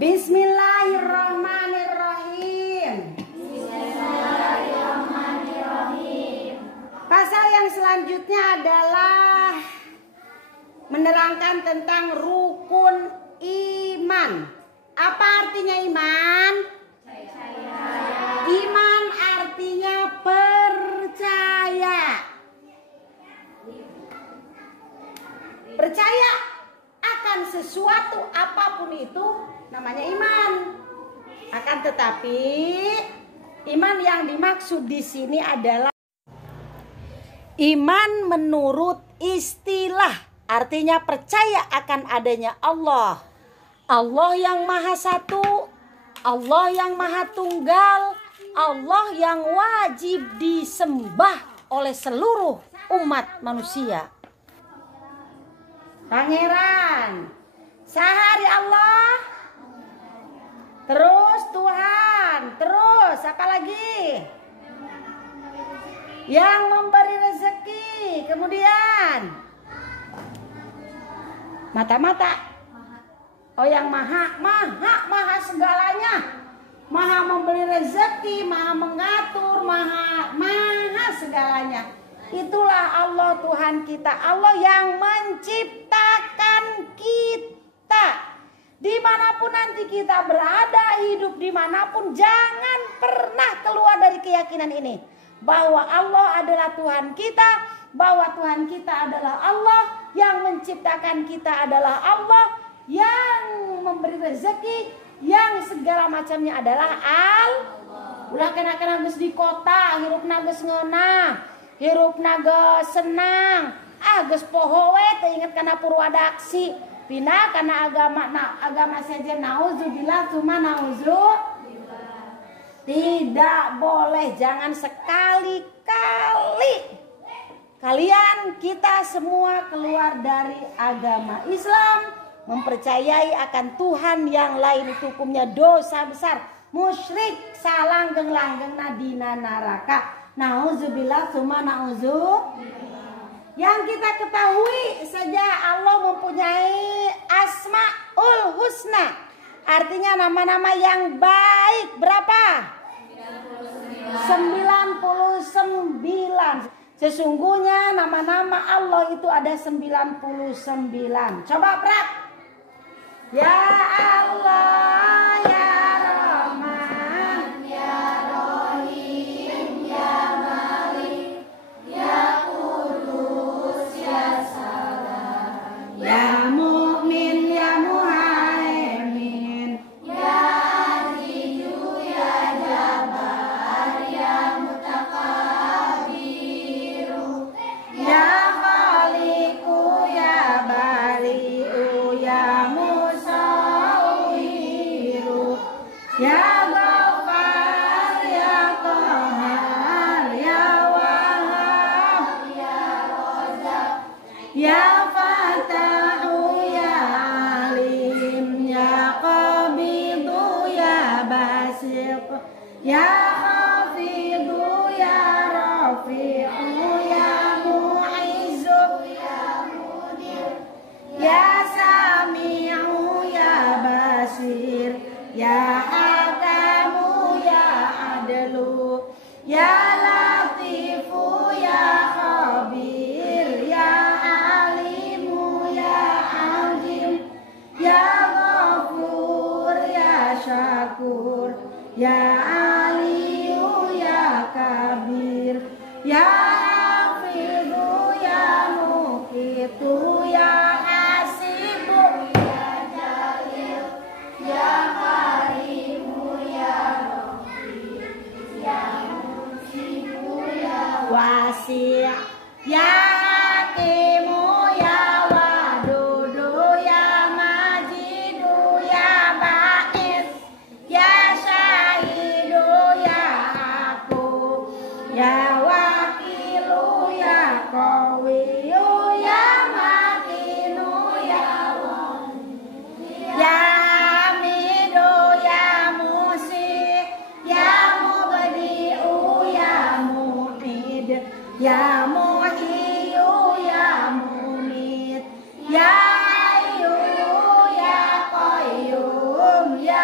Bismillahirrahmanirrahim. Pasal yang selanjutnya adalah menerangkan tentang rukun iman. Apa artinya iman? Iman artinya percaya. Percaya akan sesuatu apapun itu namanya iman. Akan tetapi iman yang dimaksud di sini adalah iman menurut istilah, artinya percaya akan adanya Allah. Allah yang maha satu, Allah yang maha tunggal, Allah yang wajib disembah oleh seluruh umat manusia. Pangeran, sahari Allah, terus Tuhan, terus apa lagi? Yang memberi rezeki, kemudian mata-mata. Oh, yang maha segalanya. Maha memberi rezeki, maha mengatur, maha segalanya. Itulah Allah Tuhan kita, Allah yang menciptakan kita. Dimanapun nanti kita berada, hidup dimanapun, jangan pernah keluar dari keyakinan ini. Bahwa Allah adalah Tuhan kita, bahwa Tuhan kita adalah Allah, yang menciptakan kita adalah Allah, yang memberi rezeki, yang segala macamnya adalah Allah. Ulah kena geus di kota, hirupna geus ngeunah, hirupna geus senang, geus poho we teu inget kana Purwadaksi, pindah kana agama saja. Nauzubillah tsumma nauzubillah. Tidak boleh, jangan sekali-kali kalian kita semua keluar dari agama Islam, mempercayai akan Tuhan yang lain, itu hukumnya dosa besar, musyrik, salanggeng-langgengna dina neraka. Nauzubillah tsumma nauzubillah. Yang kita ketahui saja, Allah mempunyai Asmaul Husna, artinya nama-nama yang baik. Berapa? 99. Sesungguhnya nama-nama Allah itu ada 99. Coba prak. Ya Allah, ya Rahman, ya Rahim, ya Malik, ya Qudus, ya Salam, ya Mu'min, ya Muhaimin, ya Azizu, ya Jabbar, ya Mutakabbiru, ya Khaliqu, ya Bari'u, ya Musawiru, ya Ghaffar, ya Qahar, ya Wahhab, ya Razak, ya Fatahu, ya Alim, ya Qabidu, ya Basiq, ya Hafidu, ya Rafi'u, ya Mu'izzu, ya Mudir, ya Sami'u, ya Basir, ya Hakamu, ya Adlu, ya Latifu, ya Khabir, ya Alimu, ya Alim, ya Ghafur, ya Syakur, ya Aliyu, ya Kabir, ya Hafidhu, ya Muqitu, ya Hasibu, ya Jalil, ya Karimu, ya Rafi, ya Musibu, ya Wasi', ya Hakimu, ya Wadudu, ya Majidu, ya Ba'is, ya Syahidu, ya Aku, ya Wakilu, ya Qawiyu, ya Matinu, ya ya Hamidu, ya Musi, ya Mubdi'u, ya Mu'id, ya Muhyiyu, ya Mumit, ya Hayyu, ya Qayyum, ya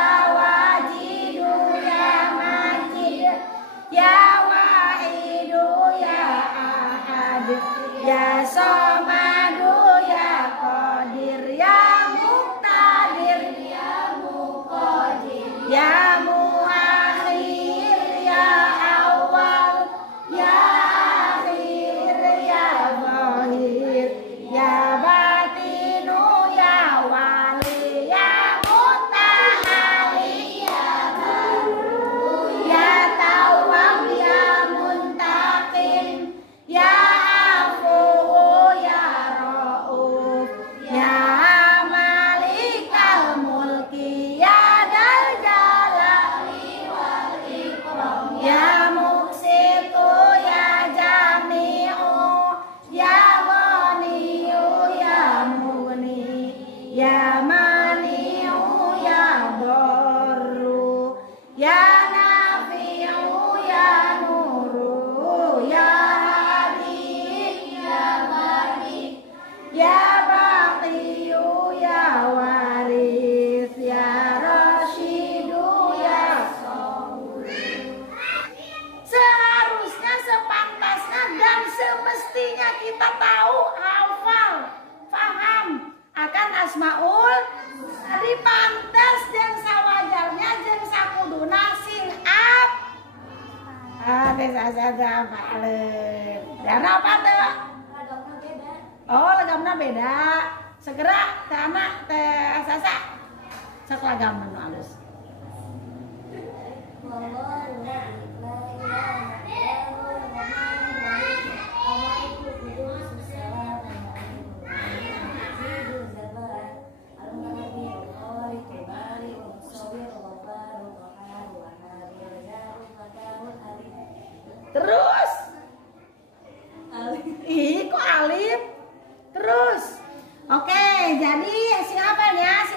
Ya Somadu ya Qadir ya Muqtadir ya Muqadir ya Muakhir ya Awal ya Akhir ya Zahir ya Batinu ya Wali ya Muta'ali ya Baru ya Tawwab ya Muntaqim ya kita tahu, hafal, paham akan asmaul jadi pantas dan sawajarnya jeung sakuduna sing ap saja hafaleun. Dan apa tuh? Oh, lagamna beda. Segera kana teh sasa sak lagamna nu alus. Terus ih kok alif terus oke, jadi siapanya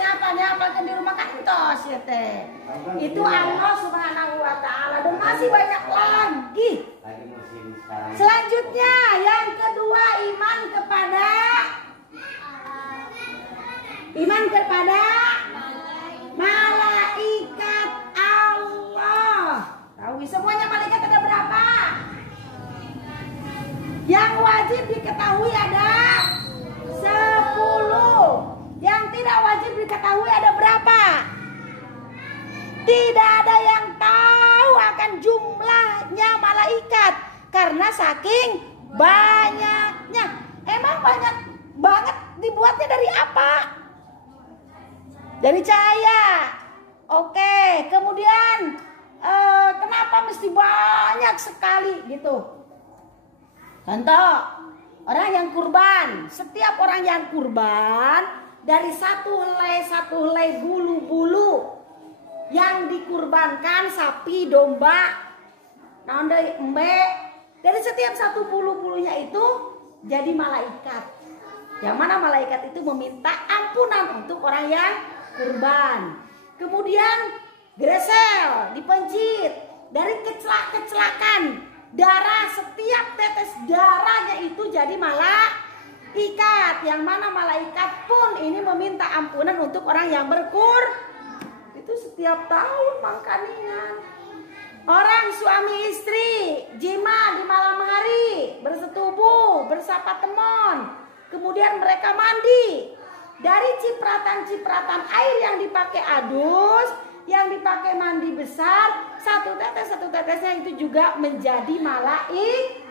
apalagi di rumah kan entos ya teh itu Allah Subhanahu wa Ta'ala. Dan masih banyak lagi. Selanjutnya yang kedua, iman kepada malaikat Allah. Tahu semuanya malaikat ada berapa? Yang wajib diketahui ada 10. Yang tidak wajib diketahui ada berapa? Tidak ada yang tahu akan jumlahnya malaikat karena saking banyaknya. Emang banyak banget dibuatnya dari apa? Dari cahaya. Oke, kemudian kenapa mesti banyak sekali gitu? Contoh, orang yang kurban, setiap orang yang kurban dari satu helai bulu-bulu yang dikurbankan sapi, domba, naon deui embe, dari setiap satu bulu-bulunya itu jadi malaikat. Yang mana malaikat itu meminta ampunan untuk orang yang kurban. Kemudian gresel, dipencit, dari kecelakaan darah, setiap tetes darahnya itu jadi malaikat. Yang mana malaikat pun ini meminta ampunan untuk orang yang itu setiap tahun mangkaningan. Orang suami istri jima di malam hari, bersetubuh, bersapa teman, kemudian mereka mandi. Dari cipratan-cipratan air yang dipakai adus, yang dipakai mandi besar, satu tetesnya itu juga menjadi malaikat.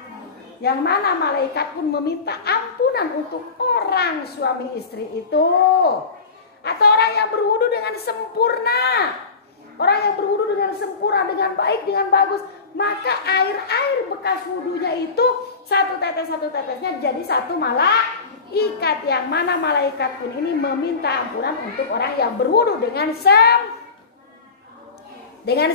Yang mana malaikat pun meminta ampunan untuk orang suami istri itu. Atau orang yang berwudu dengan sempurna. Orang yang berwudu dengan sempurna, dengan baik, dengan bagus, maka air bekas wudunya itu satu tetesnya jadi satu malaikat. Yang mana malaikat pun ini meminta ampunan untuk orang yang berwudu dengan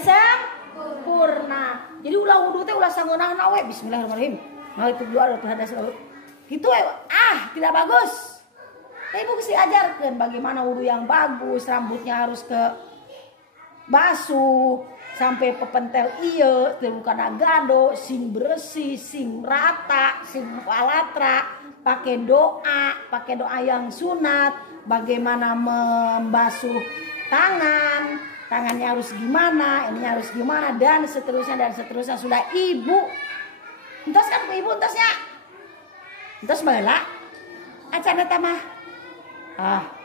sempurna. Jadi ulah wudu teh ulah sangeunahna we bismillahirrahmanirrahim. Nah itu dua hadas gitu tidak bagus. Ibu mesti ajarkan bagaimana wudu yang bagus, rambutnya harus ke basuh sampai pepentel ieu teu kana gado, sing bersih, sing rata, sing palatra, pakai doa yang sunat, bagaimana membasuh tangannya harus gimana, ini harus gimana, dan seterusnya sudah ibu entos kan ibu entosnya Terus baheula acan eta mah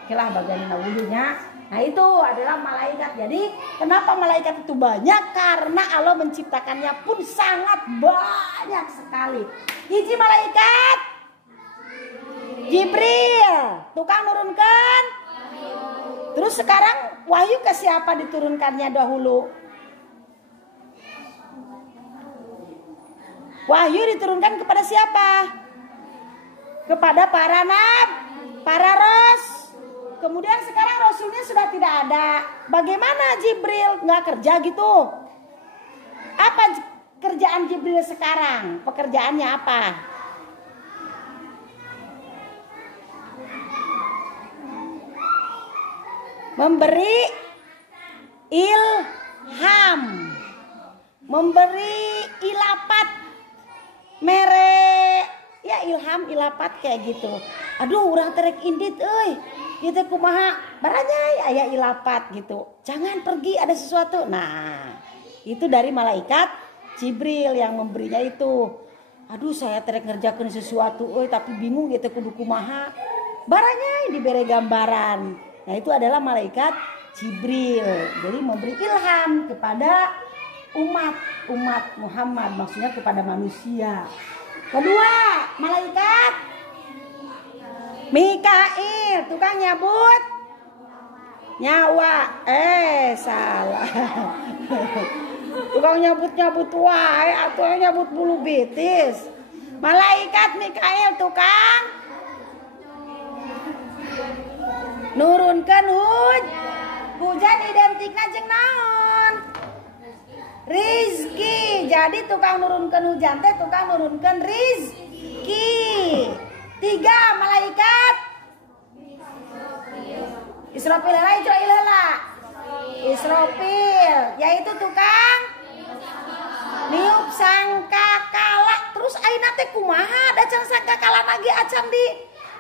kelah bagian wulunya. Nah itu adalah malaikat. Jadi kenapa malaikat itu banyak? Karena Allah menciptakannya pun sangat banyak sekali. Hiji malaikat Jibril, tukang nurunkan. Terus sekarang wahyu ke siapa diturunkannya dahulu? Wahyu diturunkan kepada siapa? Kepada para nabi, para rasul. Kemudian sekarang rasulnya sudah tidak ada. Bagaimana Jibril? Nggak kerja gitu? Apa kerjaan Jibril sekarang? Pekerjaannya apa? Memberi ilham, memberi ilapat, ya ilham ilapat kayak gitu. Aduh urang terek indit euy. Gitu kumaha baranya aya ilapat gitu. Jangan pergi ada sesuatu. Nah, itu dari malaikat Jibril yang memberinya itu. Aduh saya terek ngerjakeun sesuatu euy tapi bingung gitu kudu kumaha. Baranya dibere gambaran. Nah, itu adalah malaikat Jibril. Jadi memberi ilham kepada umat Muhammad, maksudnya kepada manusia. Kedua, malaikat Mikail, tukang nyabut nyawa. Salah. Tukang nyabut wae atuh nyabut bulu betis. Malaikat Mikail tukang nurunkan hujan identikna jeung naon? Rizki. Jadi tukang nurunkan hujan teh tukang nurunkan rizki. 3 malaikat Israfil, yaitu tukang niup sangkakala. Terus ayeuna teh kumaha dacan sangkakala lagi acan di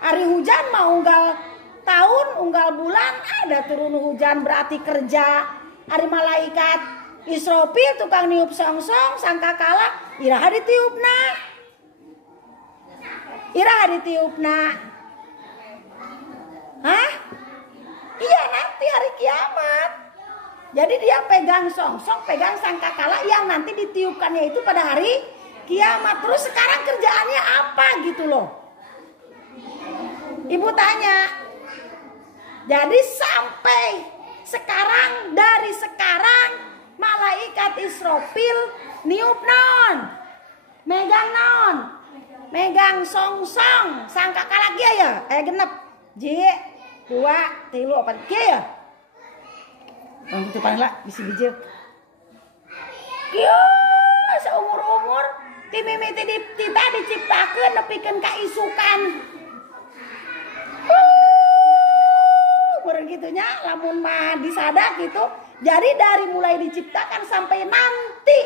hari hujan mau unggal tahun unggal bulan ada turun hujan berarti kerja hari malaikat Israfil tukang niup songsong sangkakala iraha ditiupna. Hah? Iya nanti hari kiamat. Jadi dia pegang songsong, pegang sangkakala yang nanti ditiupkannya itu pada hari kiamat. Terus sekarang kerjaannya apa gitu loh? Ibu tanya. Jadi sampai sekarang, dari sekarang malaikat Israfil niup non, megang non, megang songsong, sangkakala kia ya, genep, J, 2, 3, 4 kia ya. Bang itu paling lah, bisi bijil. Kia, seumur-umur, timimiti kita diciptakan, nepikeun kaisukan. Begitunya, lamun mah disadak gitu. Jadi dari mulai diciptakan sampai nanti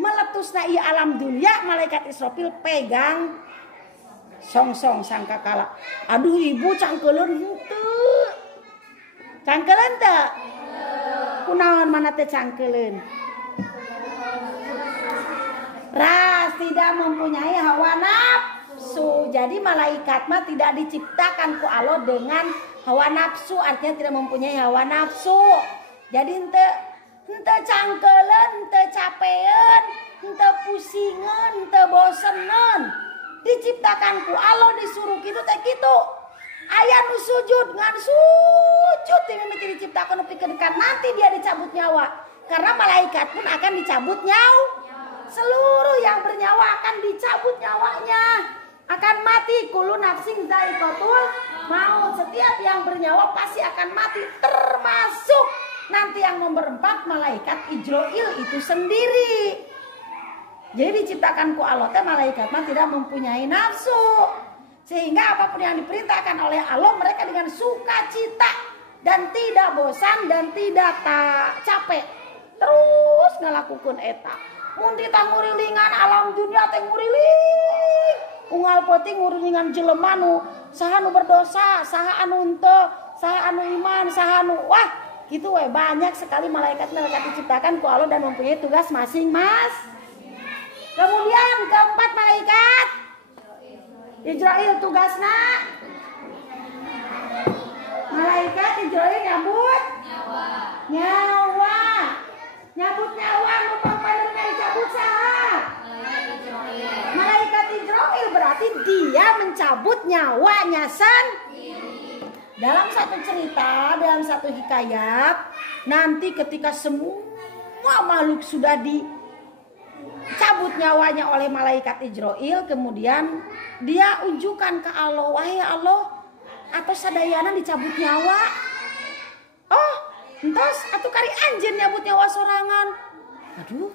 meletusna ieu alam dunia, malaikat Israfil pegang songsong sangkakala. Aduh ibu cangkeleun henteu. Cangkeleun teu? Kunaon mana teh cangkeleun? Ras tidak mempunyai hawa nafsu. Jadi malaikat mah tidak diciptakan ku Allah dengan hawa nafsu, artinya tidak mempunyai hawa nafsu. Jadi ente cangkeleun, ente capeun, ente pusingan, ente bosenan. Diciptakan ku Allah disuruh kitu teh kitu. Aya nu sujud ngan sujud mimiti diciptakan pikeun nanti dia dicabut nyawa. Karena malaikat pun akan dicabut nyawa. Seluruh yang bernyawa akan dicabut nyawanya. Akan mati, kullu nafsin dha'iqatul maut. Setiap yang bernyawa pasti akan mati, termasuk nanti yang nomor 4 malaikat Ijroil itu sendiri. Jadi diciptakan ku Allah teh malaikat mah tidak mempunyai nafsu, sehingga apapun yang diperintahkan oleh Allah mereka dengan sukacita dan tidak bosan dan tidak capek terus ngalakukeun eta. Mun ditah ngurilingan alam dunia teh nguriling, unggal peuting ngurilingan jelema nu saha nu berdosa, saha anu henteu, saha anu iman, saha anu wah gitu we. Banyak sekali malaikat diciptakan ku Allah dan mempunyai tugas masing-masing. Kemudian keempat malaikat Israel tugasna malaikat Israel nyabut nyawa. Nyabut nyawa mumpamana dicabut saha? Malaikat Israel berarti dia mencabut nyawanya sendiri. Dalam satu cerita, dalam satu hikayat, nanti ketika semua makhluk sudah dicabut nyawanya oleh malaikat Israel, kemudian dia unjukkan ke Allah, wahai Allah, atau sadayana dicabut nyawa. Oh, entos atuh kari anjeun nyabut nyawa sorangan. Aduh.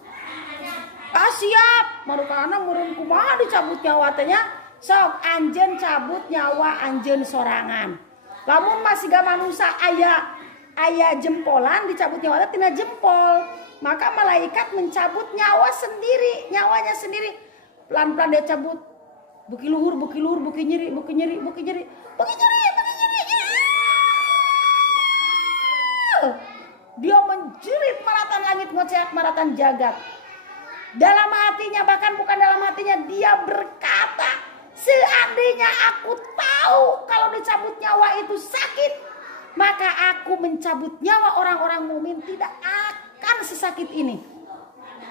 Ah siap, marukana meureun kumaha dicabut nyawa teh nya? Sok anjeun cabut nyawa anjeun sorangan. Lamun masih gak manusia aya jempolan dicabut nyawa tina jempol. Maka malaikat mencabut nyawa sendiri, nyawanya sendiri. Pelan-pelan dia cabut. Buki luhur, buki nyeri. Dia menjerit maratan langit, ngocek maratan jagat. Dalam hatinya, bahkan bukan dalam hatinya, dia berkata, seandainya aku tahu kalau dicabut nyawa itu sakit, maka aku mencabut nyawa orang-orang mukmin tidak akan sesakit ini.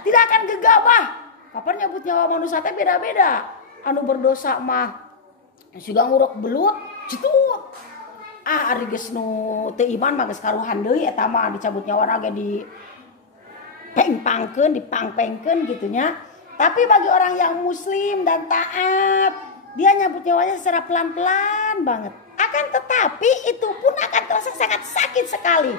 Tidak akan gegabah. Kapan nyabut nyawa manusia teh beda-beda. Anu berdosa mah sudah nguruk belut, cetut. Ari geus nu teu iman mah geus karuhan deui eta mah dicabut nyawa ge di dipangpengkeun gitunya. Tapi bagi orang yang muslim dan taat, dia nyabut nyawanya secara pelan-pelan banget. Akan tetapi itu pun akan terasa sangat sakit sekali.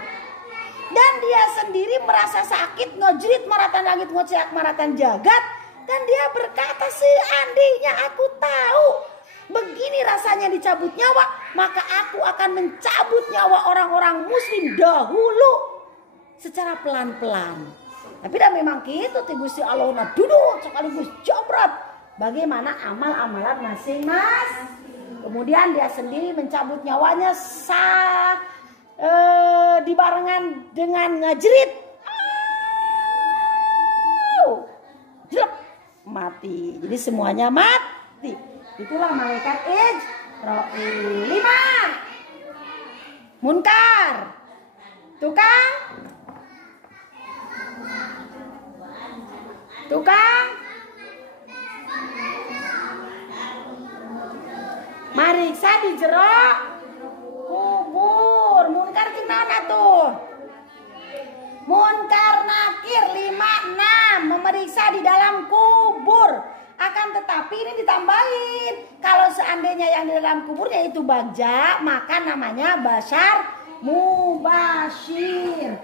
Dan dia sendiri merasa sakit, ngojrit maratan langit, ngocek maratan jagat. Dan dia berkata, seandainya aku tahu begini rasanya dicabut nyawa, maka aku akan mencabut nyawa orang-orang muslim dahulu secara pelan-pelan. Tapi dah memang gitu Gusti Allah na duduk sekaligus jabrat bagaimana amal-amalan masing-masing. Kemudian dia sendiri mencabut nyawanya dibarengan dengan ngajrit. Jelek mati. Jadi semuanya mati. Itulah malaikat Israil. 5. Munkar. Tukang mariksa di jero kubur. Munkar gimana tuh? Munkar nakir 5, 6 memeriksa di dalam kubur. Akan tetapi ini ditambahin, kalau seandainya yang di dalam kuburnya itu bagja, maka namanya basyar mubashir.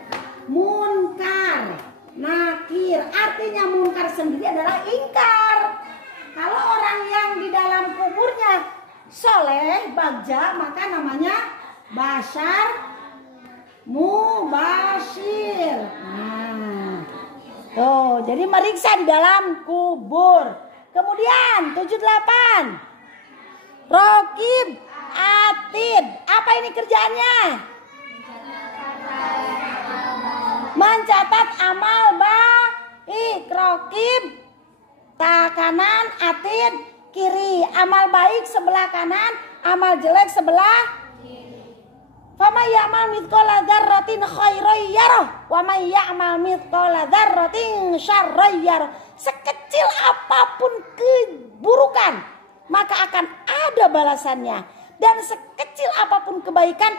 Munkar nakir, artinya munkar sendiri adalah ingkar. Kalau orang yang di dalam kuburnya soleh, bagja, maka namanya basyar mubashir. Nah, tuh, jadi meriksa di dalam kubur. Kemudian 78. Rokib atid. Apa ini kerjaannya? Mencatat amal baik. Rokib kanan, atid kiri. Amal baik sebelah kanan, amal jelek sebelah kiri. Fama ya'mal mithqala dzarratin khairan yarah wa may ya'mal mithqala dzarratin syarran yarah. Sekecil apapun keburukan, maka akan ada balasannya. Dan sekecil apapun kebaikan,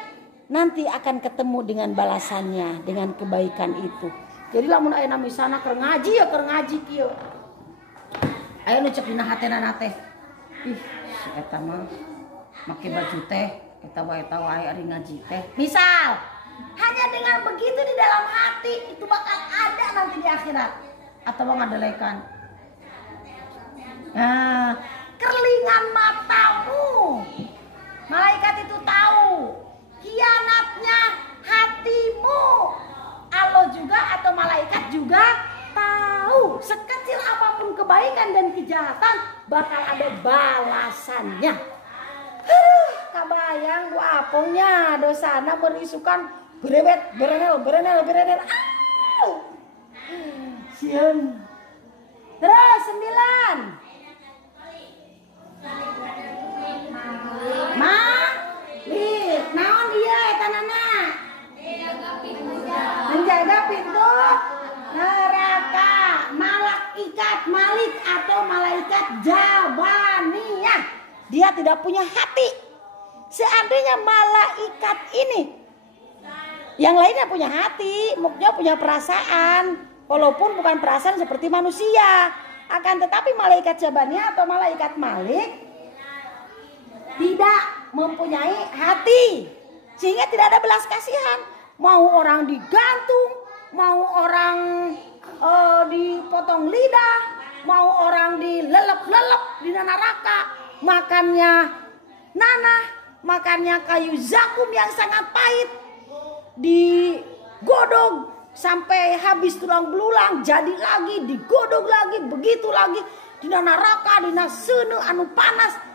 nanti akan ketemu dengan balasannya, dengan kebaikan itu. Jadi lamun aya nami sana keur ngaji ya keur ngaji kieu. Aya nu cek dina hatena teh. Ih, si eta mah make baju teh, eta wae ari ngaji teh. Misal, hanya dengan begitu di dalam hati itu bakal ada nanti di akhirat. Atau ngadelekan. Nah, kerlingan matamu. Malaikat itu tahu khianatnya hatimu. Allah juga atau malaikat juga tahu. Sekecil apapun kebaikan dan kejahatan bakal ada balasannya. Kabayang bu apungnya dosana merisukan berebet berenel. Sian. Terus 9. dia tidak punya hati. Seandainya malaikat ini yang lainnya punya hati, maksudnya punya perasaan, walaupun bukan perasaan seperti manusia, akan tetapi malaikat Jabaniyah atau malaikat Malik tidak mempunyai hati, sehingga tidak ada belas kasihan. Mau orang digantung, mau orang dipotong lidah, mau orang dilelep-lelep di neraka, makannya nanah, makannya kayu zakum yang sangat pahit, digodok sampai habis tulang belulang, jadi lagi digodok lagi, begitu lagi di neraka, di nasene anu panas.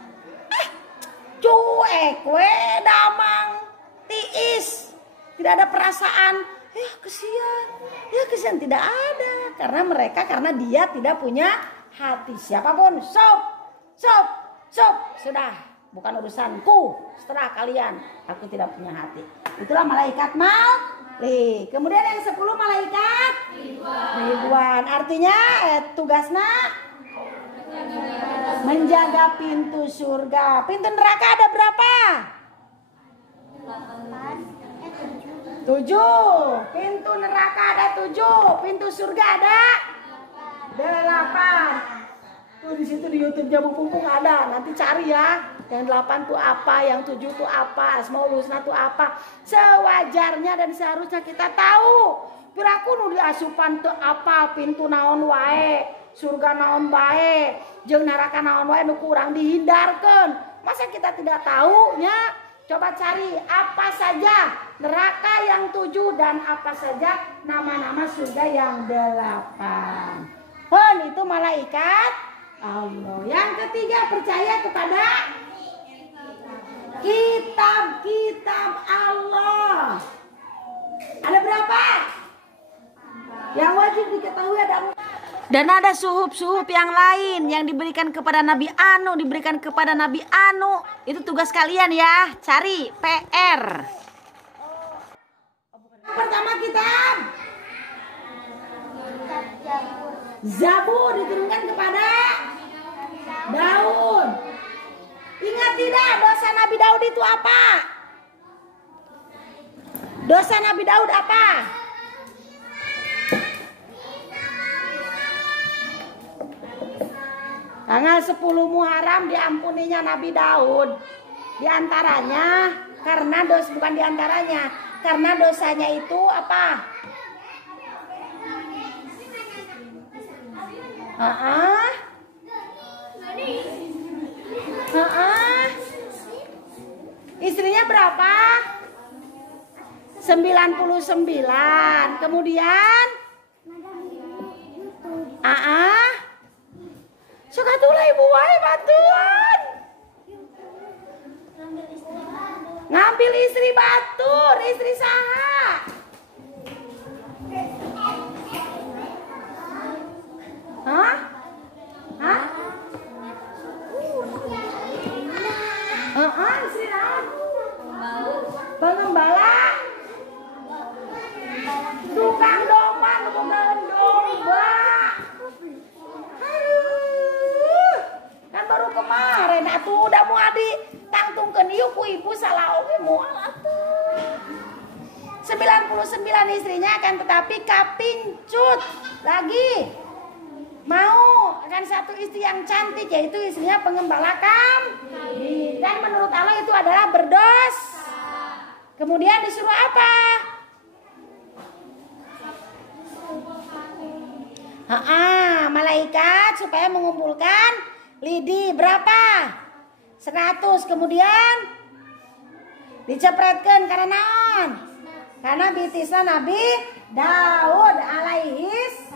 Cuek we damang tiis, tidak ada perasaan. Ya kesian tidak ada, karena dia tidak punya hati. Siapapun, sob, sudah bukan urusanku, setelah kalian, aku tidak punya hati. Itulah malaikat Malik. Kemudian yang 10 malaikat Ridwan. Artinya tugasnya menjaga pintu surga. Pintu neraka ada berapa? 7. Pintu neraka ada 7. Pintu surga ada 8. Tuh di situ di YouTube-nya Bu Pungpung ada. Nanti cari ya. Yang 8 tuh apa, yang 7 tuh apa, Asmaul Husna tuh apa. Sewajarnya dan seharusnya kita tahu. Piraku nu di asupan tuh apa, pintu naon wae, surga naon bae, jeung neraka naon wae nu kurang dihindarkeun. Masa kita tidak tahu nya? Coba cari apa saja neraka yang 7 dan apa saja nama-nama surga yang 8. Itu malaikat Allah. Yang ketiga, percaya kepada kitab-kitab Allah. Ada berapa? Yang wajib diketahui ada. Dan ada suhuf-suhuf yang lain yang diberikan kepada Nabi Anu, diberikan kepada Nabi Anu. Itu tugas kalian ya, cari PR. Pertama kitab Zabur diturunkan kepada Daud. Ingat tidak dosa Nabi Daud itu apa? Dosa Nabi Daud apa? Tanggal 10 Muharram diampuninya Nabi Daud. Di antaranya karena bukan di antaranya, karena dosanya itu apa? Istrinya berapa? 99. Kemudian Sokatulah ibu wae bantuan. Ngambil istri batur, istri saha? Istri naon? Pengembala. Tukang domba, tukang domba. Kan baru kemarin atuh udah mau ditangtungkeun ieu ku ibu salah oge moal atuh. 99 istrinya akan tetapi kapincut lagi. Mau akan satu istri yang cantik, yaitu istrinya pengembala kambing. Dan menurut Allah itu adalah berdosa. Kemudian disuruh apa? Malaikat supaya mengumpulkan lidi berapa? 100. Kemudian dicepretkan karena naon? Karena bitisna Nabi Daud alaihis.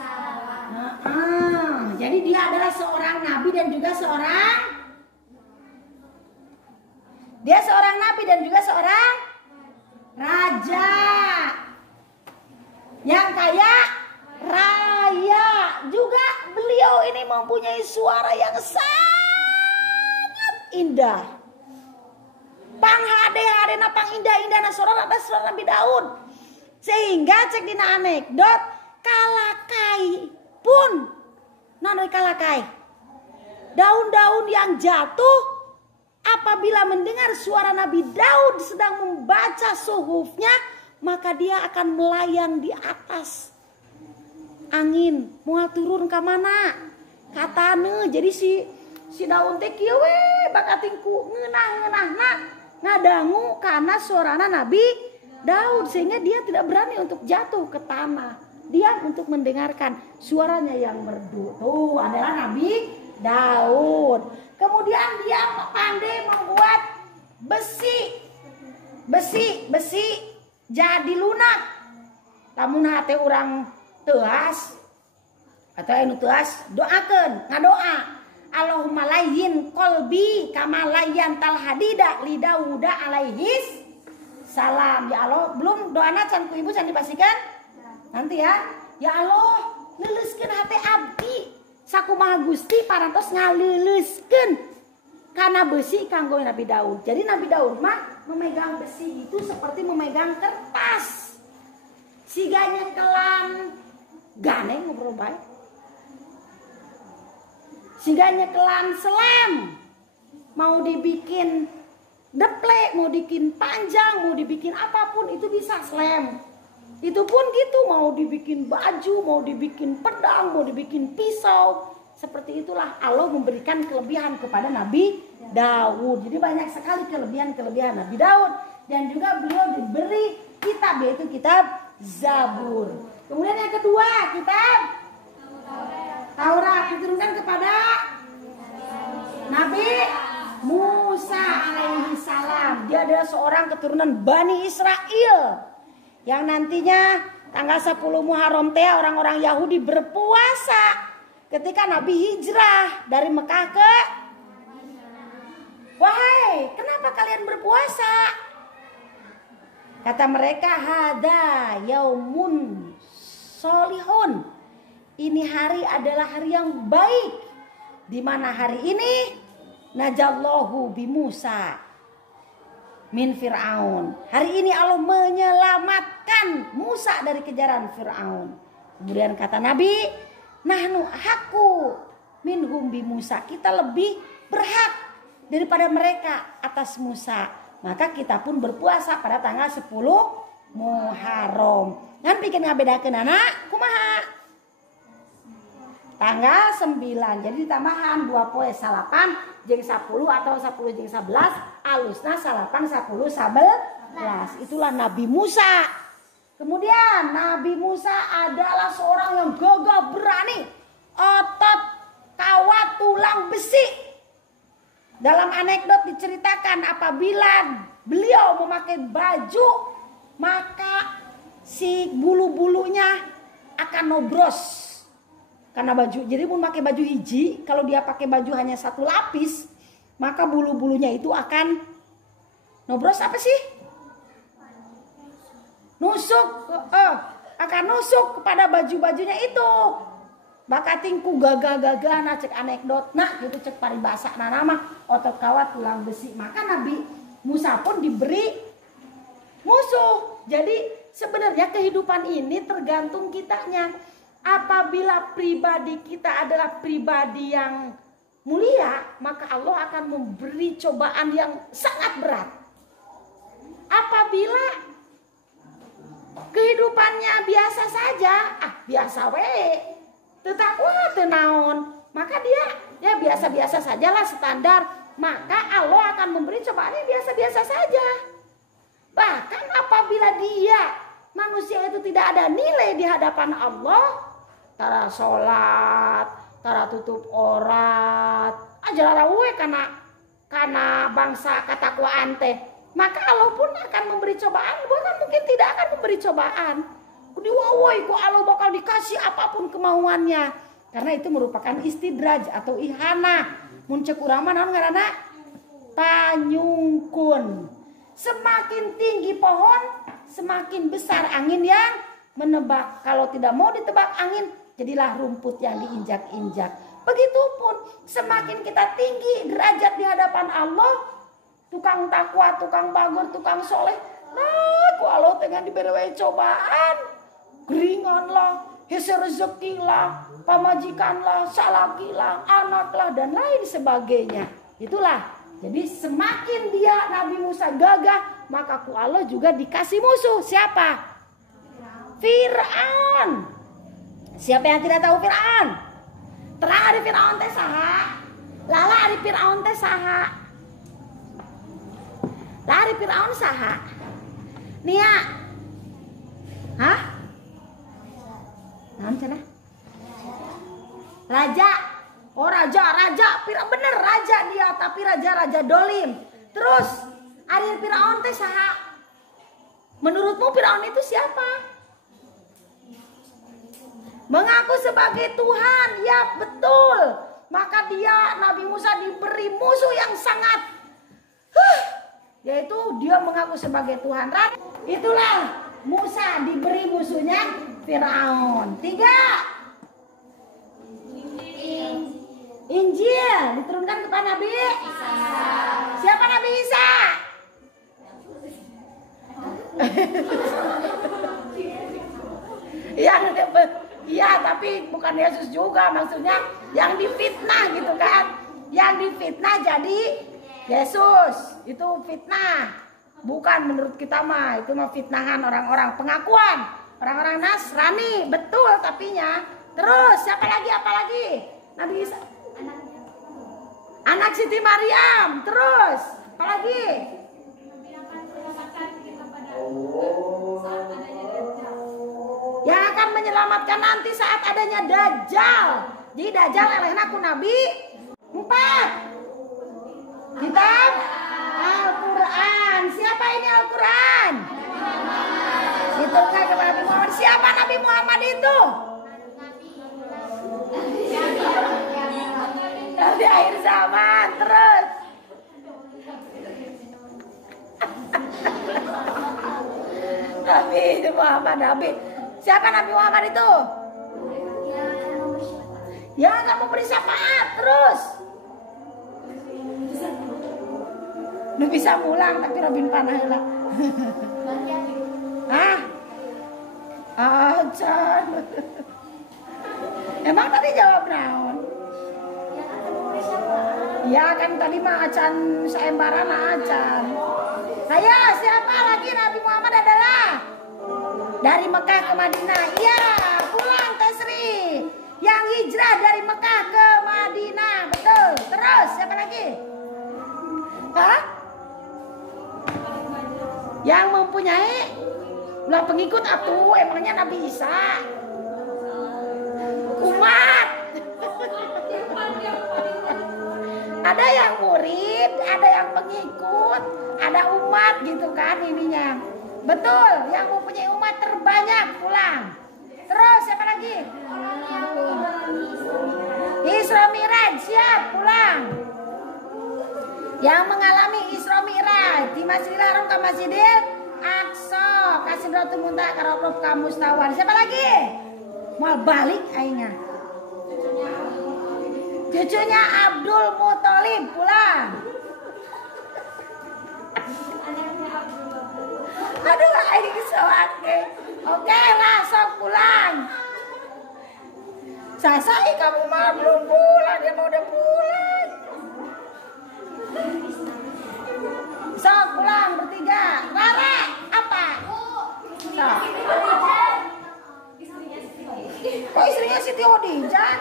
Jadi dia adalah seorang nabi dan juga seorang nabi dan juga seorang raja yang kaya raya. Juga beliau ini mempunyai suara yang sangat indah. Pang hade-hadena pang indah-indah suara Nabi Daud. Sehingga cek dina anekdot kalakai pun kalakai. Daun-daun yang jatuh apabila mendengar suara Nabi Daud sedang membaca suhufnya, maka dia akan melayang di atas angin. Mau turun ke mana? Katane. Jadi si Daud teh kieu we bakatingku ngeunah-ngeunahna ngadangu karena suarana Nabi Daud, sehingga dia tidak berani untuk jatuh ke tanah. Dia untuk mendengarkan suaranya yang merdu. Tuh adalah Nabi Daud. Kemudian dia pandai membuat besi jadi lunak. Lamun hate urang teuas atau anu teuas doakeun, ngadoa. Allahumma layyin qalbi kama layyantal hadida li Dauda alaihis salam. Ya Allah, belum doana can ku ibu can dipasikan? Nanti ya. Ya Allah, leuleuskeun hate abdi sakumaha Gusti parantos ngaleuleuskeun kana besi kanggo Nabi Daud. Jadi Nabi Daud mah memegang besi itu seperti memegang kertas. Siganya kelan ganeng ngobrol bae. Siganya kelan selem. Mau dibikin deplek, mau dibikin panjang, mau dibikin apapun itu bisa selem. Itu pun gitu, mau dibikin baju, mau dibikin pedang, mau dibikin pisau. Seperti itulah Allah memberikan kelebihan kepada Nabi Daud. Jadi banyak sekali kelebihan Nabi Daud. Dan juga beliau diberi kitab, yaitu kitab Zabur. Kemudian yang kedua, kitab Taurat diturunkan kepada Nabi Musa alaihi salam. Dia adalah seorang keturunan Bani Israel yang nantinya tanggal 10 Muharram teh orang-orang Yahudi berpuasa ketika Nabi hijrah dari Mekah ke Wahai, kenapa kalian berpuasa? Kata mereka, hada yaumun solihun. Ini hari adalah hari yang baik. Di mana hari ini najallahu bi Musa min Fir'aun. Hari ini Allah menyelamatkan Musa dari kejaran Fir'aun. Kemudian kata Nabi, nahnu haqqu minhum bi Musa. Kita lebih berhak daripada mereka atas Musa. Maka kita pun berpuasa pada tanggal 10 Muharram. Ngan bikin ngabedakeun anak kumaha? Tanggal 9. Jadi tambahan 2 poe salapan jeung 10 atau 10 jeung 11 alusna salapan 10 11. Itulah Nabi Musa. Kemudian Nabi Musa adalah seorang yang gagah berani, otot kawat tulang besi. Dalam anekdot diceritakan apabila beliau memakai baju, maka si bulu-bulunya akan nobros. Karena baju, jadi pun pakai baju hiji, kalau dia pakai baju hanya satu lapis, maka bulu-bulunya itu akan nobros apa sih? Nusuk, akan nusuk kepada baju-bajunya itu. Bakatingku gagah-gagah nah cek anekdot, nah gitu cek paribasa nama otot kawat tulang besi. Maka Nabi Musa pun diberi musuh. Jadi sebenarnya kehidupan ini tergantung kitanya. Apabila pribadi kita adalah pribadi yang mulia, maka Allah akan memberi cobaan yang sangat berat. Apabila kehidupannya biasa saja, biasa we, tetap tenaon, maka dia ya biasa-biasa sajalah standar. Maka Allah akan memberi cobaan yang biasa-biasa saja. Bahkan apabila dia manusia itu tidak ada nilai di hadapan Allah, tara sholat, tara tutup aurat, ajalah we karena bangsa katakwaan teh, maka Allah pun akan memberi cobaan. Bahkan mungkin tidak akan memberi cobaan. Diwawoi ku Allah bakal dikasih apapun kemauannya, karena itu merupakan istidraj atau ihana. Mun ceuk urang mah naon ngaranna? Panyungkun. Semakin tinggi pohon, semakin besar angin yang menebak. Kalau tidak mau ditebak angin, jadilah rumput yang diinjak-injak. Begitupun semakin kita tinggi derajat di hadapan Allah, tukang takwa, tukang bagur, tukang soleh, nah ku Allah dengan diberi cobaan, geringan lah, hese rezeki lah, pamajikan lah, salaki lah, anak lah, dan lain sebagainya. Itulah Jadi semakin dia Nabi Musa gagah, maka ku Allah juga dikasih musuh. Siapa? Fir'aun. Siapa yang tidak tahu Fir'aun? Terang ada Fir'aun teh saha? Lala ada Fir'aun teh saha? Lari Fir'aun saha? Nia. Hah? Naon cenah? Raja. Oh raja, bener raja dia, tapi raja dolim. Terus ada Firaun teh saha? Menurutmu Firaun itu siapa? Mengaku sebagai Tuhan, ya betul. Maka dia Nabi Musa diberi musuh yang sangat, yaitu dia mengaku sebagai Tuhan. Itulah Musa diberi musuhnya Firaun. 3. Injil diturunkan kepada Nabi Isa. Siapa Nabi Isa? Iya, tapi bukan Yesus juga, maksudnya yang difitnah gitu kan. Yang difitnah jadi Yesus. Itu fitnah. Bukan menurut kita mah, itu mah fitnahan orang-orang, pengakuan orang-orang Nasrani, betul tapinya. Terus siapa lagi? Apalagi? Nabi Isa. Anak Siti Maryam. Terus apalagi? Yang akan menyelamatkan nanti saat adanya Dajjal. Jadi Dajjal elehna ku Nabi 4. Kitab Al-Quran. Siapa ini Al-Quran? Itu kan kepada Nabi Muhammad. Siapa Nabi Muhammad itu? Nabi akhir zaman. Terus Nabi itu Muhammad. Nabi. Siapa Nabi Muhammad itu? Yang akan memberi syafaat. Terus lu bisa pulang tapi Robin panah lah. Hah? Acan. Emang tadi jawab naon? Ya kan tadi mah acan saembaran acan. Saya siapa lagi? Nabi Muhammad adalah dari Mekah ke Madinah. Iya, pulang Tesri. Yang hijrah dari Mekah ke Madinah, betul. Terus siapa lagi? Hah? Yang mempunyai ulah pengikut atuh, emangnya Nabi Isa. Umat. Ada yang murid, ada yang pengikut, ada umat gitu kan ininya. Betul, yang mempunyai umat terbanyak pulang. Terus siapa lagi? Isra Mi'raj, siap pulang. Yang mengalami Isra Mi'raj di Masjidil Haram ke Masjidil Aqsa, ka Sidratul Muntaha ka Rabbul Mustawan. Siapa lagi? Mau balik aingnya. Cucunya Abdul Muthalib pulang. Aduh, aing soake. Oke lah, sok pulang. Sasai kamu mah belum pulang, dia mau udah pulang. Sok pulang bertiga. Rara, apa? Sok. Kok istrinya Siti Khadijah?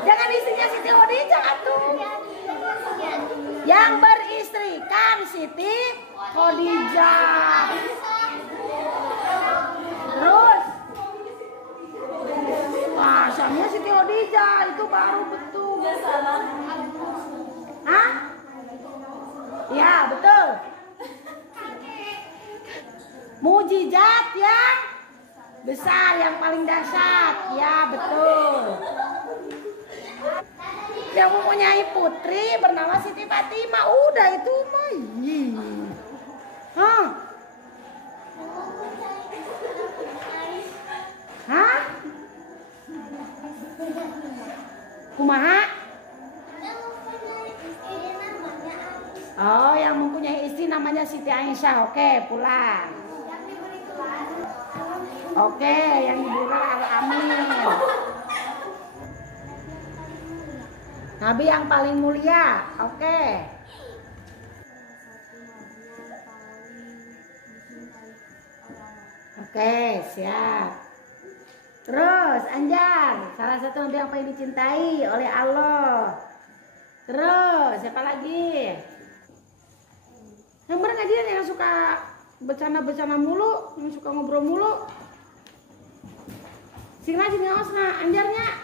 Jangan istrinya Siti Khadijah atuh. Yang beristrikan Siti Khadijah. Terus masanya Siti Khadijah itu baru betul. Hah? Ya betul. Mujizat yang besar, yang paling dahsyat. Ya betul. Yang mempunyai putri bernama Siti Fatimah. Udah itu mah. Hah? Hah? Kumaha? Oh, yang mempunyai istri namanya Siti Aisyah. Oke, pulang. Oke, yang diberikan Al-Amin. Nabi yang paling mulia. Oke. Oke, siap. Terus Anjar, salah satu nabi yang paling dicintai oleh Allah. Terus siapa lagi? Yang bener nggak dia yang suka bercanda-bercanda mulu, yang suka ngobrol mulu. Sini Osna, Anjarnya.